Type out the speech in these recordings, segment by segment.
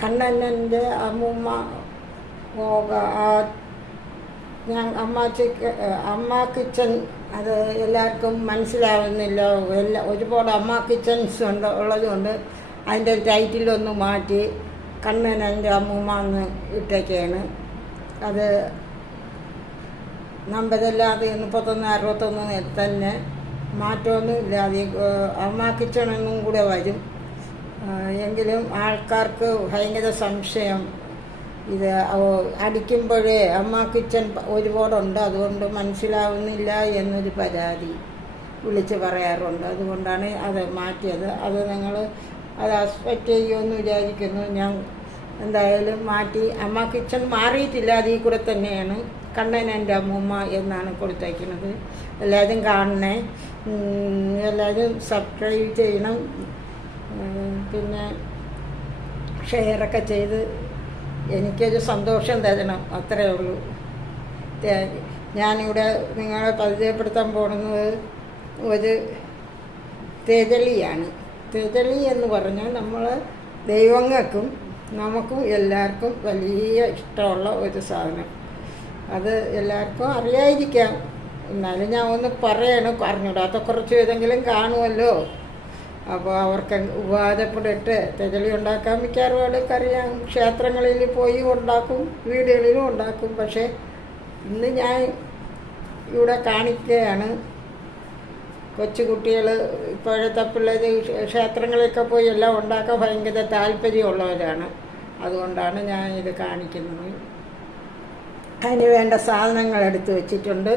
കണ്ണനൻ്റെ അമ്മൂമ്മ ഞാൻ അമ്മ കിച്ചൺ അത് എല്ലാവർക്കും മനസ്സിലാവുന്നില്ല. ഒരുപാട് അമ്മ കിച്ചൺസ് ഉള്ളതുകൊണ്ട് അതിൻ്റെ ടൈറ്റിലൊന്ന് മാറ്റി കണ്ണനൻ്റെ അമ്മൂമ്മ എന്ന് ഇട്ടൊക്കെയാണ്. അത് നമ്പരല്ലാതെ 3161 തന്നെ മാറ്റമൊന്നും ഇല്ലാതെ അമ്മ കിച്ചണെന്നും കൂടെ വരും. എങ്കിലും ആൾക്കാർക്ക് ഭയങ്കര സംശയം. ഇത് അടിക്കുമ്പോഴേ അമ്മ കിച്ചൺ ഒരുപാടുണ്ട്, അതുകൊണ്ട് മനസ്സിലാവുന്നില്ല എന്നൊരു പരാതി വിളിച്ച് പറയാറുണ്ട്. അതുകൊണ്ടാണ് അത് മാറ്റിയത്. അത് നിങ്ങൾ അത് അക്സെപ്റ്റ് ചെയ്യുമെന്ന് വിചാരിക്കുന്നു. ഞാൻ എന്തായാലും മാറ്റി. അമ്മ കിച്ചൺ മാറിയിട്ടില്ല, അതിൽ കൂടെ തന്നെയാണ് കണ്ണനൻ്റെ അമ്മൂമ്മ എന്നാണ് കൊടുത്തേക്കുന്നത്. എല്ലാവരും കാണണേ, എല്ലാവരും സബ്സ്ക്രൈബ് ചെയ്യണം, പിന്നെ ഷെയറൊക്കെ ചെയ്ത് എനിക്കൊരു സന്തോഷം തരണം, അത്രയേ ഉള്ളൂ. ഞാനിവിടെ നിങ്ങളെ പരിചയപ്പെടുത്താൻ പോകുന്നത് ഒരു തെരളിയാണ്. തെരളി എന്ന് പറഞ്ഞാൽ നമ്മൾ ദൈവങ്ങൾക്കും നമുക്കും എല്ലാവർക്കും വലിയ ഇഷ്ടമുള്ള ഒരു സാധനം. അത് എല്ലാവർക്കും അറിയാതിരിക്കാം, എന്നാലും ഞാൻ ഒന്ന് പറയണം. അറിഞ്ഞൂടാത്ത കുറച്ച് ഏതെങ്കിലും കാണുമല്ലോ, അപ്പോൾ അവർക്ക് ഉപകാരപ്പെട്ടിട്ട് തെരളി ഉണ്ടാക്കാൻ മിക്കവാറും ആൾക്കറിയാം. ക്ഷേത്രങ്ങളിൽ പോയി ഉണ്ടാക്കും, വീടുകളിലും ഉണ്ടാക്കും. പക്ഷേ ഇന്ന് ഞാൻ ഇവിടെ കാണിക്കുകയാണ്. കൊച്ചുകുട്ടികൾ ഇപ്പോഴത്തെ പിള്ളേർ ക്ഷേത്രങ്ങളിലൊക്കെ പോയി എല്ലാം ഉണ്ടാക്കാൻ ഭയങ്കര താല്പര്യമുള്ളവരാണ്. അതുകൊണ്ടാണ് ഞാൻ ഇത് കാണിക്കുന്നത്. അതിന് വേണ്ട സാധനങ്ങൾ എടുത്ത് വെച്ചിട്ടുണ്ട്.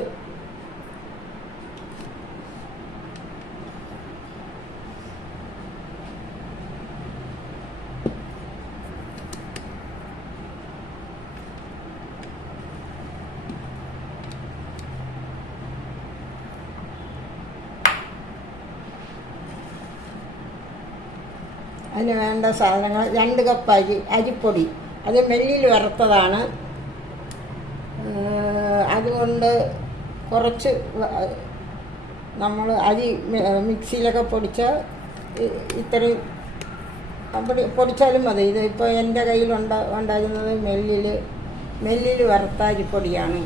അതിന് വേണ്ട സാധനങ്ങൾ 2 കപ്പ് അരിപ്പൊടി. അത് മെല്ലിൽ വറുത്തതാണ്. അതുകൊണ്ട് കുറച്ച് നമ്മൾ അരി മിക്സിയിലൊക്കെ പൊടിച്ചാൽ ഇത്രയും പൊടിച്ചാലും മതി. ഇത് ഇപ്പോൾ എൻ്റെ കയ്യിൽ ഉണ്ടായിരുന്നത് മെല്ലിൽ വറുത്ത അരിപ്പൊടിയാണ്.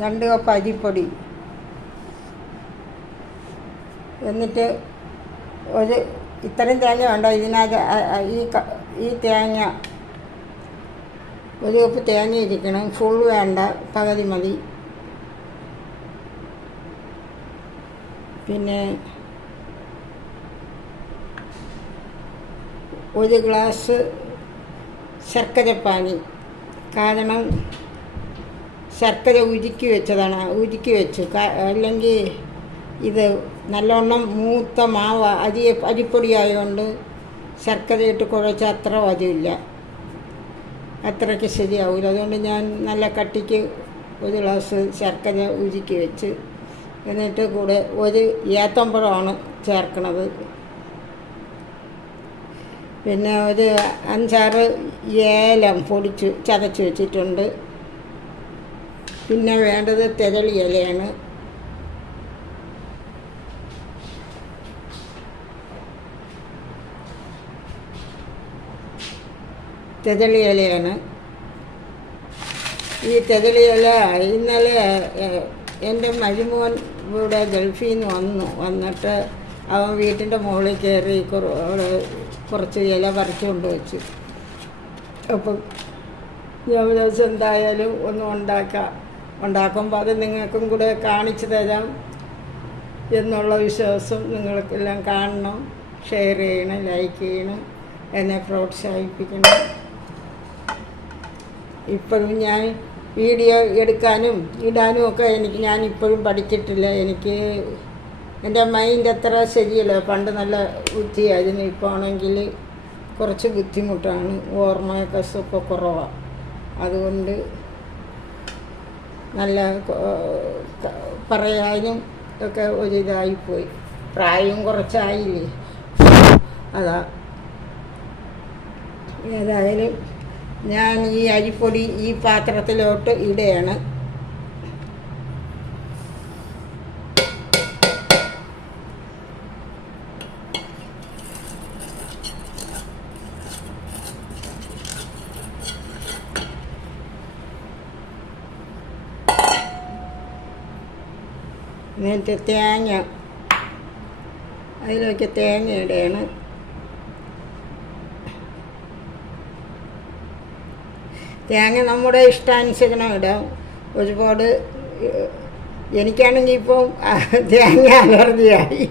രണ്ട് കപ്പ് അരിപ്പൊടി. എന്നിട്ട് ഇത്രയും തേങ്ങ വേണ്ട. ഇതിനകത്ത് ഈ തേങ്ങ 1 കപ്പ് തേങ്ങ ഇരിക്കണം. ഫുൾ വേണ്ട, പകുതി മതി. പിന്നെ 1 ഗ്ലാസ് ശർക്കരപ്പാനി. കാരണം ശർക്കര ഉരുക്കി വെച്ചു. അല്ലെങ്കിൽ ഇത് നല്ലോണം മൂത്ത മാവ് അരിപ്പൊടി ആയതുകൊണ്ട് ശർക്കരയിട്ട് കുഴച്ചാൽ അത്ര വരില്ല, അത്രയ്ക്ക് ശരിയാവില്ല. അതുകൊണ്ട് ഞാൻ നല്ല കട്ടിക്ക് 1 ഗ്ലാസ് ശർക്കര ഉരുക്കി വെച്ച്, എന്നിട്ട് കൂടെ 1 ഏത്തമ്പഴമാണ് ചേർക്കണത്. പിന്നെ 5-6 ഏലം ചതച്ച് വെച്ചിട്ടുണ്ട്. പിന്നെ വേണ്ടത് തെരളി ഇലയാണ്. ഈ തെരളി ഇല ഇന്നലെ എൻ്റെ മരുമോൻ ഇവിടെ ഗൾഫിൽ നിന്ന് വന്നിട്ട് അവൻ വീട്ടിൻ്റെ മുകളിൽ കയറി കുറച്ച് ഇല പറിച്ചുകൊണ്ട് വെച്ചു. അപ്പം ഞാൻ ദിവസം എന്തായാലും ഒന്നും ഉണ്ടാക്കുമ്പോൾ അത് നിങ്ങൾക്കും കൂടെ കാണിച്ചു തരാം എന്നുള്ള വിശ്വാസം. നിങ്ങൾക്കെല്ലാം കാണണം, ഷെയർ ചെയ്യണം, ലൈക്ക് ചെയ്യണം, എന്നെ പ്രോത്സാഹിപ്പിക്കണം. ഇപ്പോഴും ഞാൻ വീഡിയോ എടുക്കാനും ഇടാനും ഒക്കെ ഞാൻ ഇപ്പോഴും പഠിച്ചിട്ടില്ല. എൻ്റെ മൈൻഡ് അത്ര ശരിയല്ല. പണ്ട് നല്ല ബുദ്ധിയായിരുന്നു, ഇപ്പോൾ ആണെങ്കിൽ കുറച്ച് ബുദ്ധിമുട്ടാണ്, ഓർമ്മയൊക്കെ ഒക്കെ കുറവാണ്. അതുകൊണ്ട് നല്ല പറയാനും ഒക്കെ ഒരിതായിപ്പോയി. പ്രായം കുറച്ചായില്ലേ, അതാ. ഏതായാലും ഞാൻ ഈ അരിപ്പൊടി ഈ പാത്രത്തിലോട്ട് ഇടുകയാണ്. എന്നിട്ട് തേങ്ങ അതിലേക്ക് തേങ്ങ ഇടുകയാണ്. തേങ്ങ നമ്മുടെ ഇഷ്ടാനുസരണം ഇടാം. ഒരുപാട് എനിക്കാണെങ്കിൽ ഇപ്പം തേങ്ങ അലർജിയായി.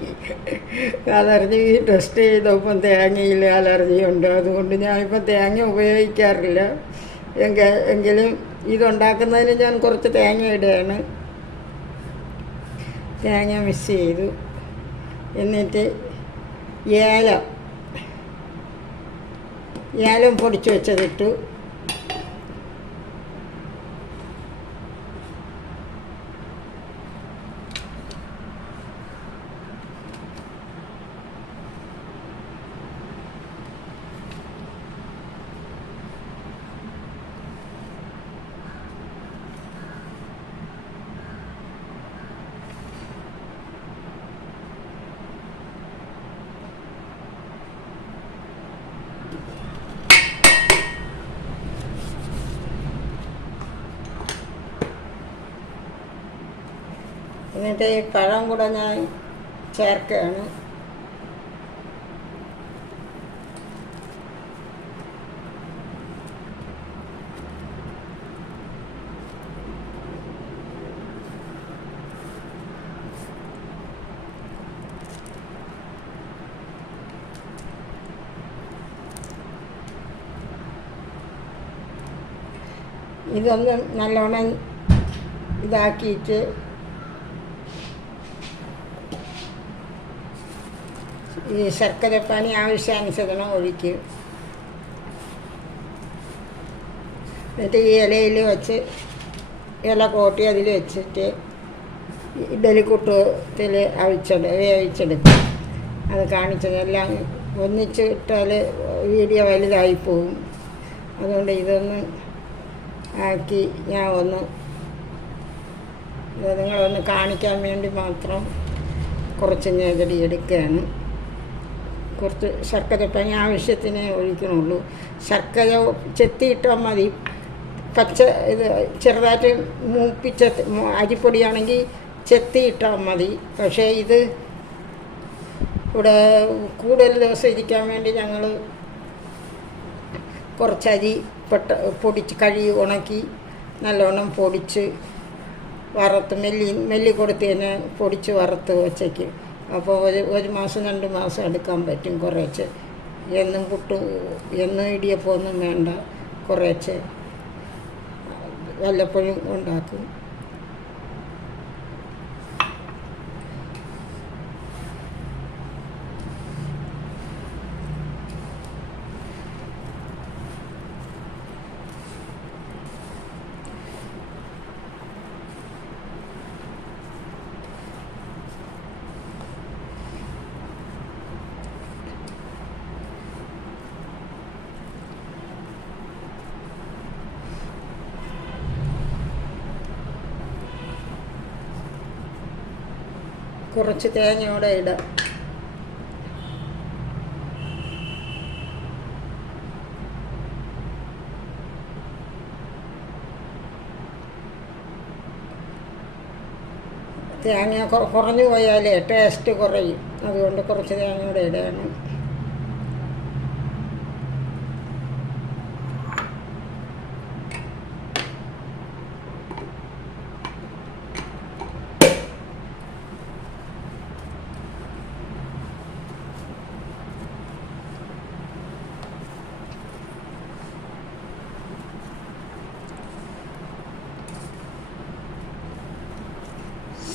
അലർജി ടെസ്റ്റ് ചെയ്തപ്പം തേങ്ങയിൽ അലർജി ഉണ്ട്. അതുകൊണ്ട് ഞാനിപ്പം തേങ്ങ ഉപയോഗിക്കാറില്ല. എങ്കിലും ഇതുണ്ടാക്കുന്നതിന് ഞാൻ കുറച്ച് തേങ്ങ ഇടുകയാണ്. തേങ്ങ മിക്സ് ചെയ്തു. എന്നിട്ട് ഏലം പൊടിച്ച് വെച്ചതിട്ടു. എന്നിട്ട് ഈ പഴം കൂടെ ഞാൻ ചേർക്കുകയാണ്. ഇതൊന്ന് നല്ലോണം ഇതാക്കിയിട്ട് ഈ ശർക്കരപ്പാനി ആവശ്യാനുസരണം ഒഴിക്കും. എന്നിട്ട് ഈ ഇലയിൽ വെച്ച് ഇല കോട്ടി അതിൽ വെച്ചിട്ട് ഇഡലിക്കുട്ടത്തിൽ വേവിച്ചെടുക്കും. അത് കാണിച്ചത് എല്ലാം ഒന്നിച്ച് ഇട്ടാൽ വീഡിയോ വലുതായി പോവും. അതുകൊണ്ട് ഇതൊന്ന് ആക്കി ഞാൻ നിങ്ങളൊന്ന് കാണിക്കാൻ വേണ്ടി മാത്രം കുറച്ച് ഞെരടി എടുക്കുകയാണ്. കുറച്ച് ശർക്കരപ്പാനി ആവശ്യത്തിനേ ഒഴിക്കണുള്ളൂ. ശർക്കര ചെത്തിയിട്ടാൽ മതി. ഇത് ചെറുതായിട്ട് മൂപ്പിച്ച അരിപ്പൊടിയാണെങ്കിൽ ചെത്തിയിട്ടാൽ മതി. പക്ഷേ ഇത് ഇവിടെ കൂടുതൽ ദിവസം ഇരിക്കാൻ വേണ്ടി ഞങ്ങൾ കുറച്ചരി പൊടിച്ച് കഴുകി ഉണക്കി നല്ലോണം പൊടിച്ച് വറുത്ത് മെല്ലി കൊടുത്ത് തന്നെ പൊടിച്ച് വറുത്ത് വച്ചേക്കും. അപ്പോൾ ഒരു മാസം 2 മാസം എടുക്കാൻ പറ്റും. കുറേച്ച് എന്നും ഇടിയപ്പമൊന്നും വേണ്ട, കുറേച്ച് വല്ലപ്പോഴും ഉണ്ടാക്കും. കുറച്ച് തേങ്ങയോടെ ഇടാം. തേങ്ങ കുറഞ്ഞു പോയാലേ ടേസ്റ്റ് കുറയും. അതുകൊണ്ട് കുറച്ച് തേങ്ങയോടെ ഇടണം.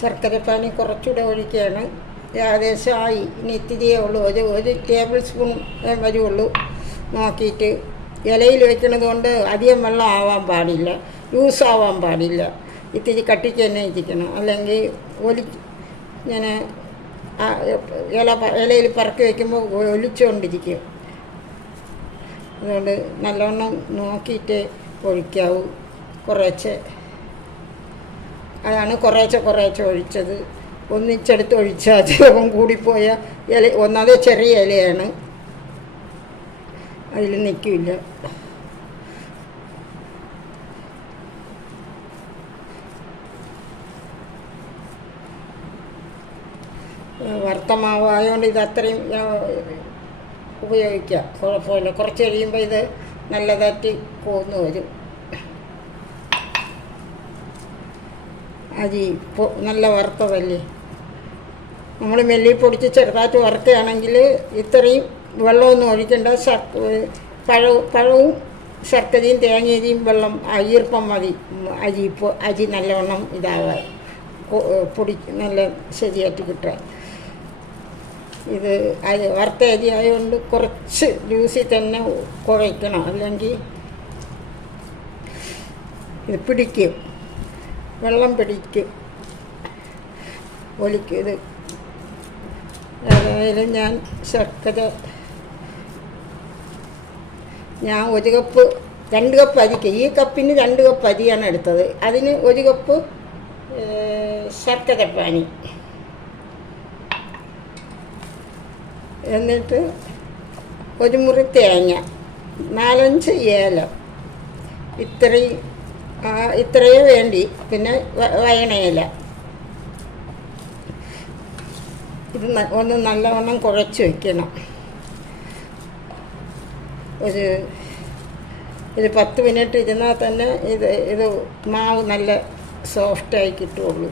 ശർക്കരപ്പാനി കുറച്ചുകൂടെ ഒഴിക്കുകയാണ്. ഏകദേശം ആയി. ഇനി ഇത്തിരിയേ ഉള്ളൂ. ഒരു ടേബിൾ സ്പൂൺ വരുള്ളൂ. നോക്കിയിട്ട് ഇലയിൽ വെക്കുന്നത് കൊണ്ട് അധികം വെള്ളം ആവാൻ പാടില്ല, ലൂസാവാൻ പാടില്ല. ഇത്തിരി കട്ടിക്ക് തന്നെ ഇരിക്കണം. അല്ലെങ്കിൽ ഇങ്ങനെ ഇലയിൽ പറക്കി വയ്ക്കുമ്പോൾ ഒലിച്ചുകൊണ്ടിരിക്കും. അതുകൊണ്ട് നല്ലവണ്ണം നോക്കിയിട്ട് ഒഴിക്കാവൂ. കുറേശ്ശെ, അതാണ് കുറേശ്ശെ ഒഴിച്ചത്. ഒന്നിച്ചെടുത്ത് ഒഴിച്ചാൽ ചിലപ്പം കൂടിപ്പോയ ഇല, ഒന്നാമത് ചെറിയ ഇലയാണ്, അതിൽ നിൽക്കില്ല. വറുത്ത മാവായതുകൊണ്ട് ഇത് അത്രയും ഉപയോഗിക്കാം, കുഴപ്പമില്ല. കുറച്ച് കഴിയുമ്പോൾ ഇത് നല്ലതായിട്ട് പോന്നു വരും. അരി നല്ല വറുത്തതല്ലേ. നമ്മൾ മെല്ലിപ്പൊടിച്ച് ചെറുതായിട്ട് വറുക്കുകയാണെങ്കിൽ ഇത്രയും വെള്ളമൊന്നും ഒഴിക്കേണ്ട. പഴവും ശർക്കരയും തേങ്ങയും വെള്ളം ഈർപ്പം മതി. അരി നല്ലവണ്ണം ഇതാവാൻ, പൊടി നല്ല ശരിയായിട്ട് കിട്ടാൻ. ഇത് വറുത്ത അരി ആയതുകൊണ്ട് കുറച്ച് ലൂസിൽ തന്നെ കുഴയ്ക്കണം, അല്ലെങ്കിൽ ഇത് പിടിക്കും, വെള്ളം പിടിക്കും, ഒലിക്കും. ഇത് ഏതായാലും ഞാൻ ശർക്കര, ഞാൻ 1 കപ്പ് 2 കപ്പ് അരിക്ക്, ഈ കപ്പിന് 2 കപ്പ് അരിയാണ് എടുത്തത്. അതിന് 1 കപ്പ് ശർക്കര പാനി, എന്നിട്ട് 1 മുറി തേങ്ങ, 4-5 ഏലം, ഇത്രയേ വേണ്ടി. പിന്നെ വയണയില. ഇത് ഒന്ന് നല്ലവണ്ണം കുഴച്ച് വയ്ക്കണം. ഒരു 10 മിനിറ്റ് ഇരുന്നാൽ തന്നെ ഇത് മാവ് നല്ല സോഫ്റ്റായി കിട്ടുള്ളൂ.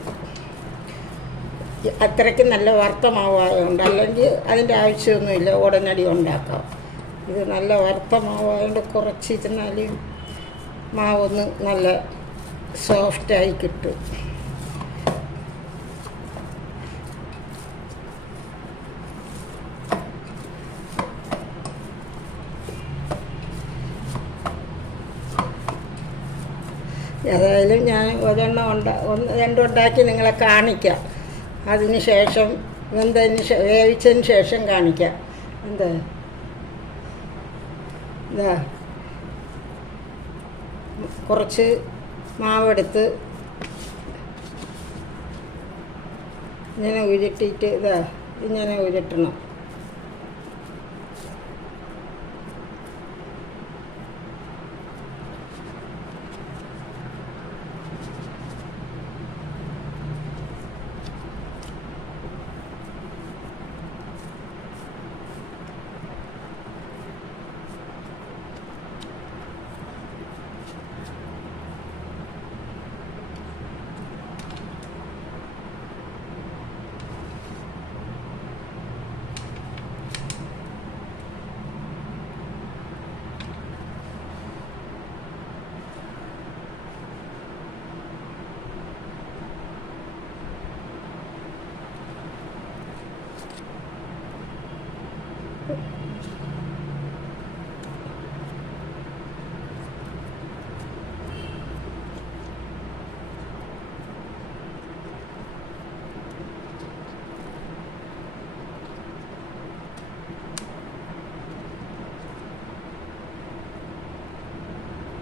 അത്രയ്ക്ക് നല്ല വറുത്ത മാവായതുകൊണ്ട്, അല്ലെങ്കിൽ അതിൻ്റെ ആവശ്യമൊന്നുമില്ല, ഉടനടി ഉണ്ടാക്കാം. ഇത് നല്ല വറുത്ത മാവായതുകൊണ്ട് കുറച്ചിരുന്നാലും മാവൊന്ന് നല്ല സോഫ്റ്റായി കിട്ടും. ഏതായാലും ഞാൻ രണ്ടും ഉണ്ടാക്കി നിങ്ങളെ കാണിക്കാം. അതിന് ശേഷം വേവിച്ചതിന് ശേഷം കാണിക്കാം. ഇതാ കുറച്ച് മാവെടുത്ത് ഇങ്ങനെ ഉരുട്ടിയിട്ട് ഇങ്ങനെ ഉരുട്ടണം.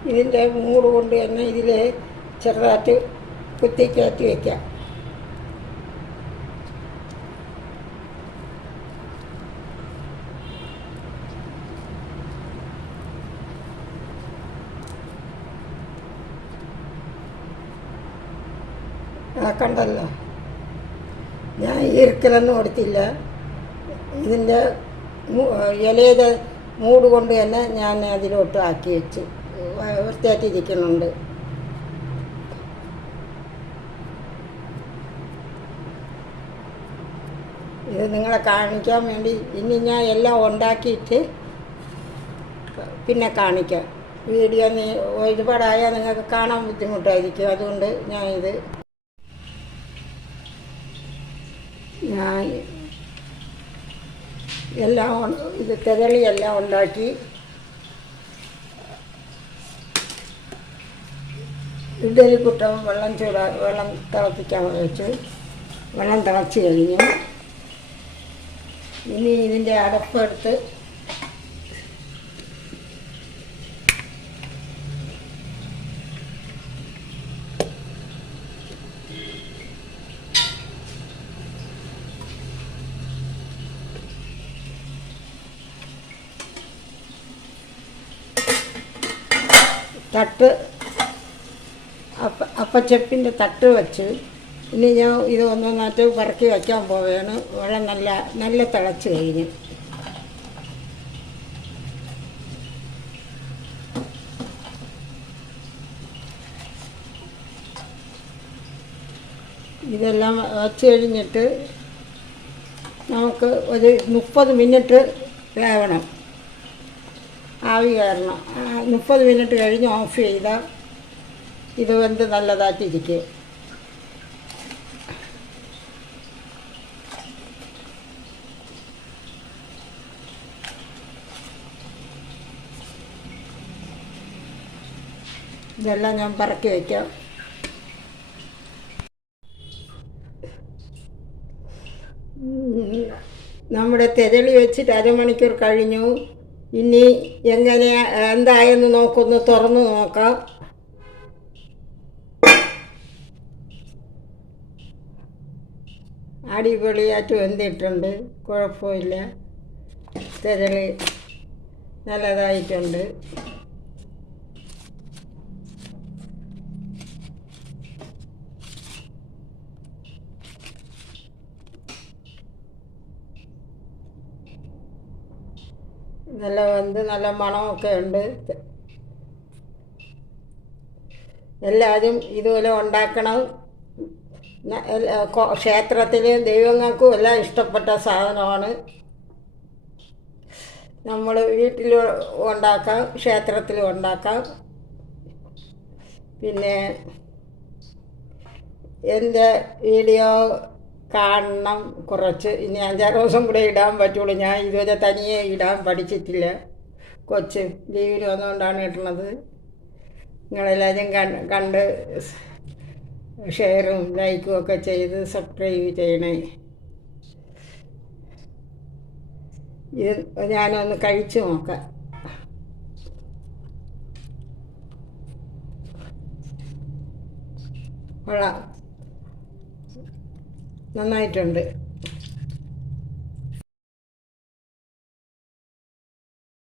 ഇതിൻ്റെ മൂട് കൊണ്ട് തന്നെ ഇതിൽ ചെറുതായിട്ട് കുത്തിക്കയറ്റി വയ്ക്കാം. കണ്ടല്ലോ, ഞാൻ ഈർക്കലൊന്നും കൊടുത്തില്ല. ഇതിൻ്റെ ഇലയുടെ മൂട് കൊണ്ട് തന്നെ ഞാൻ അതിലോട്ട് ആക്കി വെച്ച് വൃത്തിയായിട്ടിരിക്കുന്നുണ്ട്. ഇത് നിങ്ങളെ കാണിക്കാൻ വേണ്ടി ഇനി ഞാൻ എല്ലാം ഉണ്ടാക്കിയിട്ട് പിന്നെ കാണിക്കാം. വീഡിയോ ഒരുപാടായാൽ നിങ്ങൾക്ക് കാണാൻ ബുദ്ധിമുട്ടായിരിക്കും. അതുകൊണ്ട് ഞാൻ എല്ലാം തിരളിയെല്ലാം ഉണ്ടാക്കി ഇഡ്ഡലിക്കുട്ടം വെള്ളം തിളപ്പിക്കാൻ വെച്ചു. വെള്ളം തിളച്ച് കഴിഞ്ഞു. ഇനി ഇതിൻ്റെ അടപ്പെടുത്ത് തട്ട് അപ്പച്ചപ്പിൻ്റെ തട്ട് വെച്ച് ഇനി ഞാൻ ഇത് ഒന്നൊന്നായിട്ട് പറക്കി വയ്ക്കാൻ പോവുകയാണ്. വെള്ളം നല്ല തിളച്ച് കഴിഞ്ഞ് ഇതെല്ലാം വച്ച് കഴിഞ്ഞിട്ട് നമുക്ക് ഒരു 30 മിനിറ്റ് വേവണം, ആവി കയറണം. 30 മിനിറ്റ് കഴിഞ്ഞ് ഓഫ് ചെയ്താൽ ഇത് വെന്ത് നല്ലതായിട്ടിരിക്കും. ഇതെല്ലാം ഞാൻ പറക്കി വയ്ക്കാം. നമ്മുടെ തിരളി വെച്ചിട്ട് അരമണിക്കൂർ കഴിഞ്ഞു. ഇനി എന്തായെന്ന് നോക്കൊന്ന് തുറന്ന് നോക്കാം. അടിപൊളിയായിട്ട് വെന്തിട്ടുണ്ട്, കുഴപ്പമില്ല. തിരളി നല്ലതായിട്ടുണ്ട്. നല്ല വെന്ത് നല്ല മണമൊക്കെ ഉണ്ട്. എല്ലാവരും ഇതുപോലെ ഉണ്ടാക്കണം. ക്ഷേത്രത്തിൽ ദൈവങ്ങൾക്കും എല്ലാം ഇഷ്ടപ്പെട്ട സാധനമാണ്. നമ്മൾ വീട്ടിൽ ഉണ്ടാക്കാം, ക്ഷേത്രത്തിൽ ഉണ്ടാക്കാം. പിന്നെ എൻ്റെ വീഡിയോ കാണണം കുറച്ച്. ഇനി 5-6 ദിവസം കൂടെ ഇടാൻ പറ്റുള്ളൂ. ഞാൻ ഇതുവരെ തനിയെ ഇടാൻ പഠിച്ചിട്ടില്ല. കൊച്ച് ലീവിൽ വന്നുകൊണ്ടാണ് ഇടുന്നത്. നിങ്ങളെല്ലാവരും കണ്ട് ഷെയറും ലൈക്കും ഒക്കെ ചെയ്ത് സബ്സ്ക്രൈബ് ചെയ്യണേ. ഇത് ഞാനൊന്ന് കഴിച്ചു നോക്കാം. കൊള്ളാം, നന്നായിട്ടുണ്ട്.